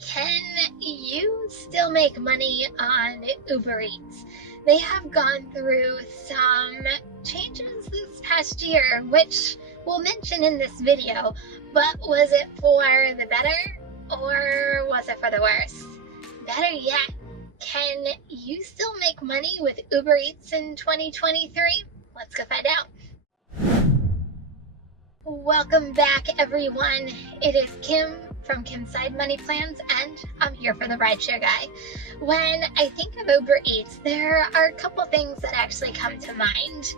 Can you still make money on Uber Eats? They have gone through some changes this past year, which we'll mention in this video, but was it for the better or was it for the worse? Better yet, can you still make money with Uber Eats in 2023? Let's go find out. Welcome back, everyone. It is Kim from Kim's Side Money Plans, and I'm here for the RideShare Guy. When I think of Uber Eats, there are a couple things that actually come to mind.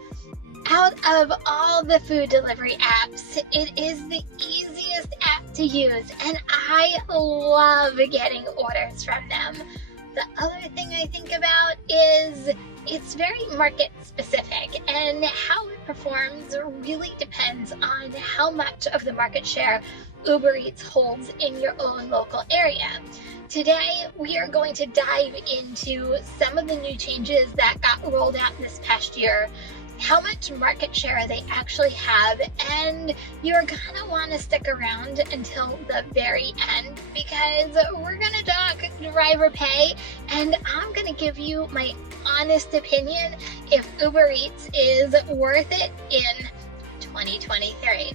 Out of all the food delivery apps, it is the easiest app to use, and I love getting orders from them. The other thing I think about is it's very market specific, and how it performs really depends on how much of the market share Uber Eats holds in your own local area. Today, we are going to dive into some of the new changes that got rolled out this past year, how much market share they actually have, and you're gonna want to stick around until the very end because we're gonna talk driver pay, and I'm gonna give you my honest opinion if Uber Eats is worth it in 2023.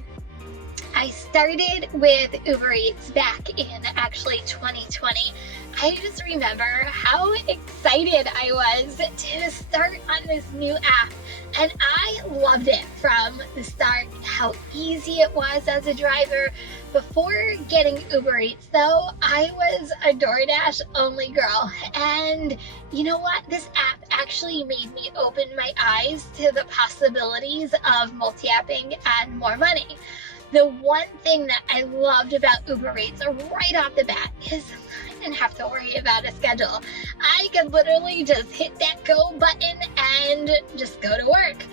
I started with Uber Eats back in actually 2020. I just remember how excited I was to start on this new app, and I loved it from the start, how easy it was as a driver. Before getting Uber Eats though, I was a Doordash only girl, and you know what? This app actually made me open my eyes to the possibilities of multi-apping and more money. The one thing that I loved about Uber Eats right off the bat is I didn't have to worry about a schedule. I could literally just hit that go button and just go to work.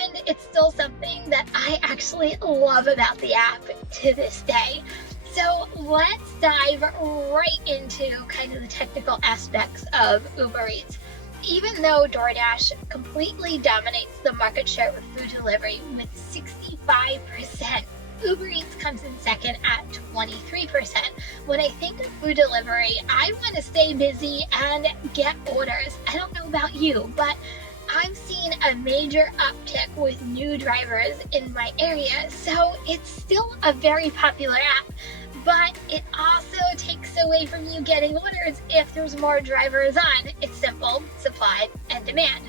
And it's still something that I actually love about the app to this day. So let's dive right into kind of the technical aspects of Uber Eats. Even though DoorDash completely dominates the market share with food delivery with 65%, Uber Eats comes in second at 23%. When I think of food delivery, I want to stay busy and get orders. I don't know about you, but I've seen a major uptick with new drivers in my area, so it's still a very popular app, but it also takes away from you getting orders if there's more drivers on. It's simple, supply and demand.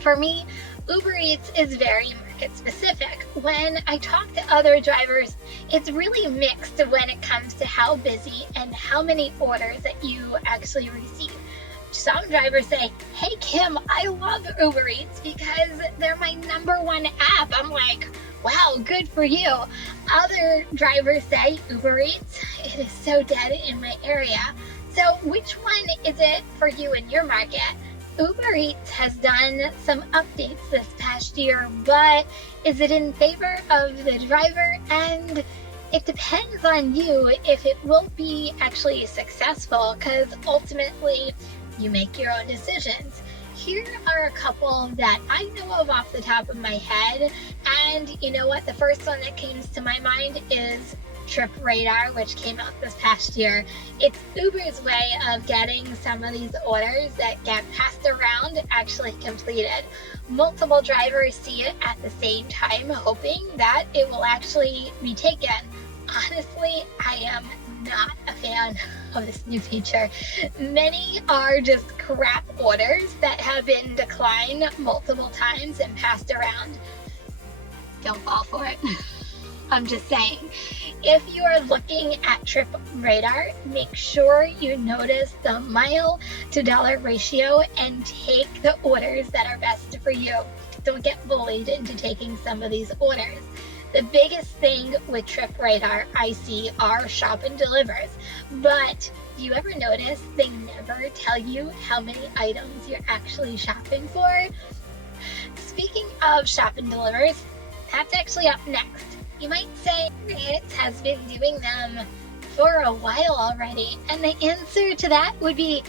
For me, Uber Eats is very market specific. When I talk to other drivers, it's really mixed when it comes to how busy and how many orders that you actually receive. Some drivers say, hey Kim, I love Uber Eats because they're my #1 app. I'm like, wow, good for you. Other drivers say, Uber Eats, it is so dead in my area. So which one is it for you in your market? Uber Eats has done some updates this past year, but is it in favor of the driver? And it depends on you if it will be actually successful, because ultimately you make your own decisions. Here are a couple that I know of off the top of my head, and you know what? The first one that comes to my mind is TripRadar, which came out this past year. It's Uber's way of getting some of these orders that get passed around actually completed. Multiple drivers see it at the same time, hoping that it will actually be taken. Honestly, I am not a fan of this new feature. Many are just crap orders that have been declined multiple times and passed around. Don't fall for it. I'm just saying, if you are looking at TripRadar, make sure you notice the mile to dollar ratio and take the orders that are best for you. Don't get bullied into taking some of these orders. The biggest thing with TripRadar I see are shop and delivers, but do you ever notice they never tell you how many items you're actually shopping for? Speaking of shop and delivers, that's actually up next. You might say it has been doing them for a while already, and the answer to that would be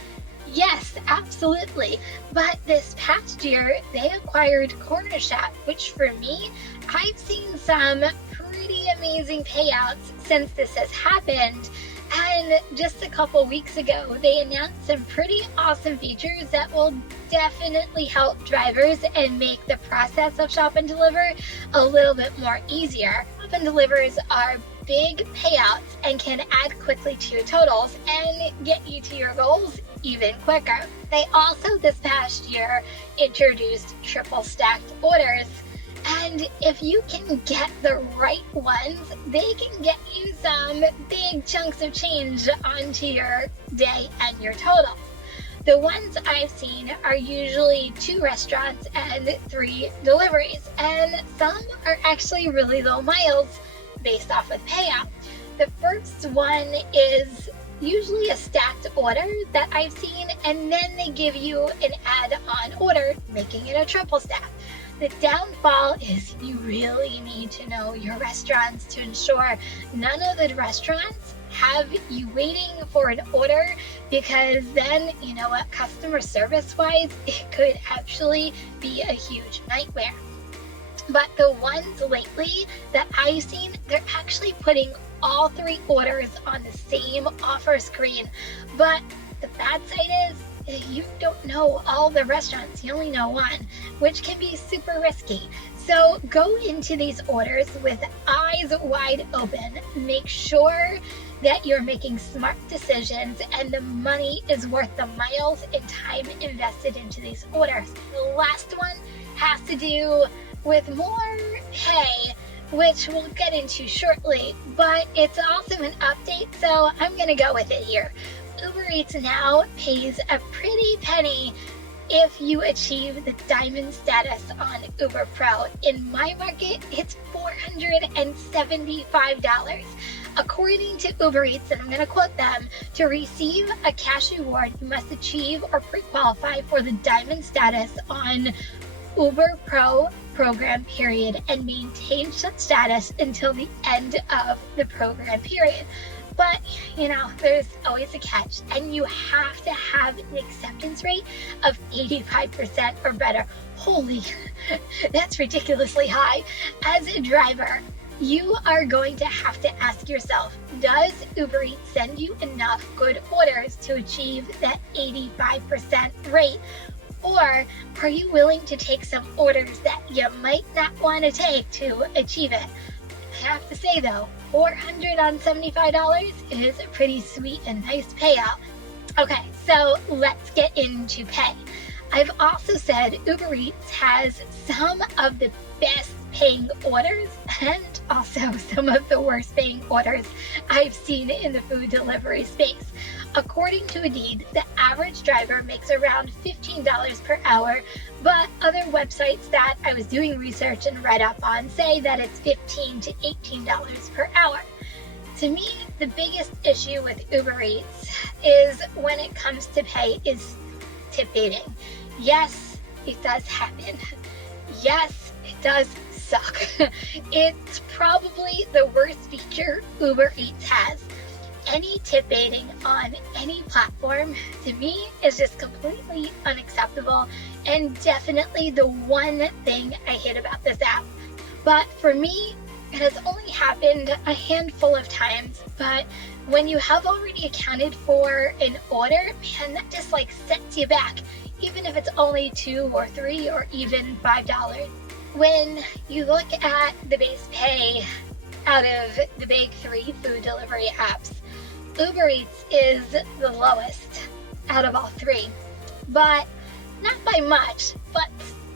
yes, absolutely. But this past year, they acquired Corner Shop, which for me, I've seen some pretty amazing payouts since this has happened. And just a couple weeks ago, they announced some pretty awesome features that will definitely help drivers and make the process of shop and deliver a little bit more easier. Shop and delivers are big payouts and can add quickly to your totals and get you to your goals even quicker. They also this past year introduced triple stacked orders. And if you can get the right ones, they can get you some big chunks of change onto your day and your total. The ones I've seen are usually 2 restaurants and 3 deliveries, and some are actually really low miles based off of payout. The first one is usually a stacked order that I've seen, and then they give you an add-on order, making it a triple stack. The downfall is you really need to know your restaurants to ensure none of the restaurants have you waiting for an order, because then, you know what, customer service wise, it could actually be a huge nightmare. But the ones lately that I've seen, they're actually putting all 3 orders on the same offer screen. But the bad side is, you don't know all the restaurants, you only know one, which can be super risky. So go into these orders with eyes wide open. Make sure that you're making smart decisions and the money is worth the miles and time invested into these orders. The last one has to do with more pay, which we'll get into shortly, but it's also an update, so I'm gonna go with it here. Uber Eats now pays a pretty penny if you achieve the diamond status on Uber Pro. In my market, it's $475. According to Uber Eats, and I'm going to quote them, to receive a cash reward, you must achieve or pre-qualify for the diamond status on Uber Pro program period and maintain such status until the end of the program period. But, you know, there's always a catch, and you have to have an acceptance rate of 85% or better. Holy, that's ridiculously high. As a driver, you are going to have to ask yourself, does Uber Eats send you enough good orders to achieve that 85% rate? Or are you willing to take some orders that you might not want to take to achieve it? I have to say though, $475 is a pretty sweet and nice payout. Okay, so let's get into pay. I've also said Uber Eats has some of the best paying orders and also some of the worst paying orders I've seen in the food delivery space. According to Indeed, the average driver makes around $15 per hour, but other websites that I was doing research and read up on say that it's $15 to $18 per hour. To me, the biggest issue with Uber Eats is when it comes to pay is tip baiting. Yes, it does happen. Yes, it does suck. It's probably the worst feature Uber Eats has. Any tip baiting on any platform, to me, is just completely unacceptable and definitely the one thing I hate about this app. But for me, it has only happened a handful of times, but when you have already accounted for an order, man, that just like sets you back, even if it's only $2 or $3 or even $5. When you look at the base pay out of the big 3 food delivery apps, Uber Eats is the lowest out of all 3, but not by much, but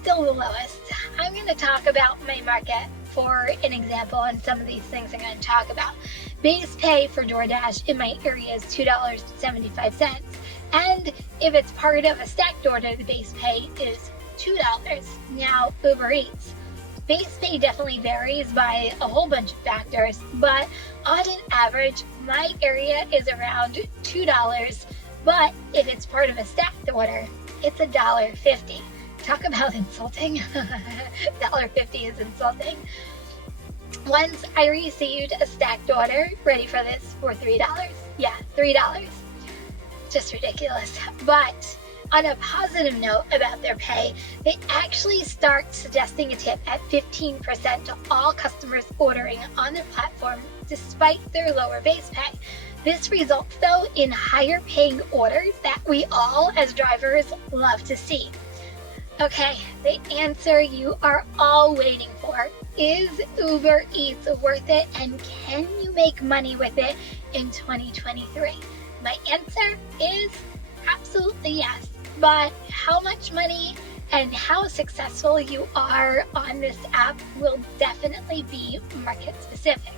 still the lowest. I'm going to talk about my market for an example on some of these things I'm going to talk about. Base pay for Doordash in my area is $2.75, and if it's part of a stacked order, the base pay is $2. Now, Uber Eats, base pay definitely varies by a whole bunch of factors, but on an average, my area is around $2, but if it's part of a stacked order, it's $1.50. Talk about insulting. $1.50 is insulting. Once I received a stacked order, ready for this, for $3. Yeah, $3. Just ridiculous. But on a positive note about their pay, they actually start suggesting a tip at 15% to all customers ordering on their platform despite their lower base pay. This results though in higher paying orders that we all as drivers love to see. Okay, the answer you are all waiting for. Is Uber Eats worth it, and can you make money with it in 2023? My answer is absolutely yes. But how much money and how successful you are on this app will definitely be market specific.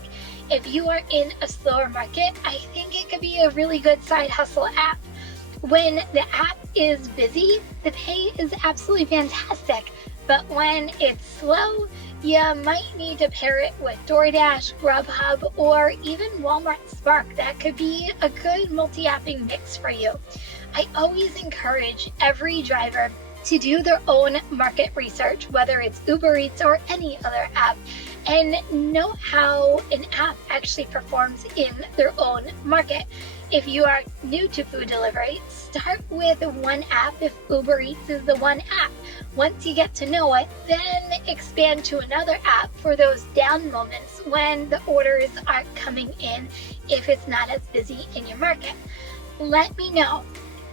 If you are in a slower market, I think it could be a really good side hustle app. When the app is busy, the pay is absolutely fantastic. But when it's slow, you might need to pair it with Doordash, Grubhub, or even Walmart Spark. That could be a good multi-apping mix for you. I always encourage every driver to do their own market research, whether it's Uber Eats or any other app, and know how an app actually performs in their own market. If you are new to food delivery, start with one app if Uber Eats is the one app. Once you get to know it, then expand to another app for those down moments when the orders aren't coming in if it's not as busy in your market. Let me know.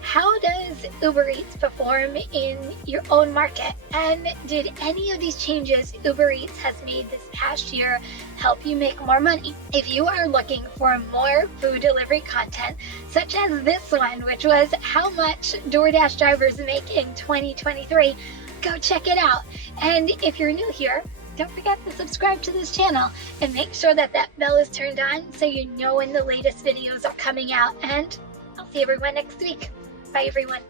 How does Uber Eats perform in your own market? And did any of these changes Uber Eats has made this past year help you make more money? If you are looking for more food delivery content, such as this one, which was how much DoorDash drivers make in 2023, go check it out. And if you're new here, don't forget to subscribe to this channel and make sure that bell is turned on so you know when the latest videos are coming out. And I'll see everyone next week. Bye, everyone.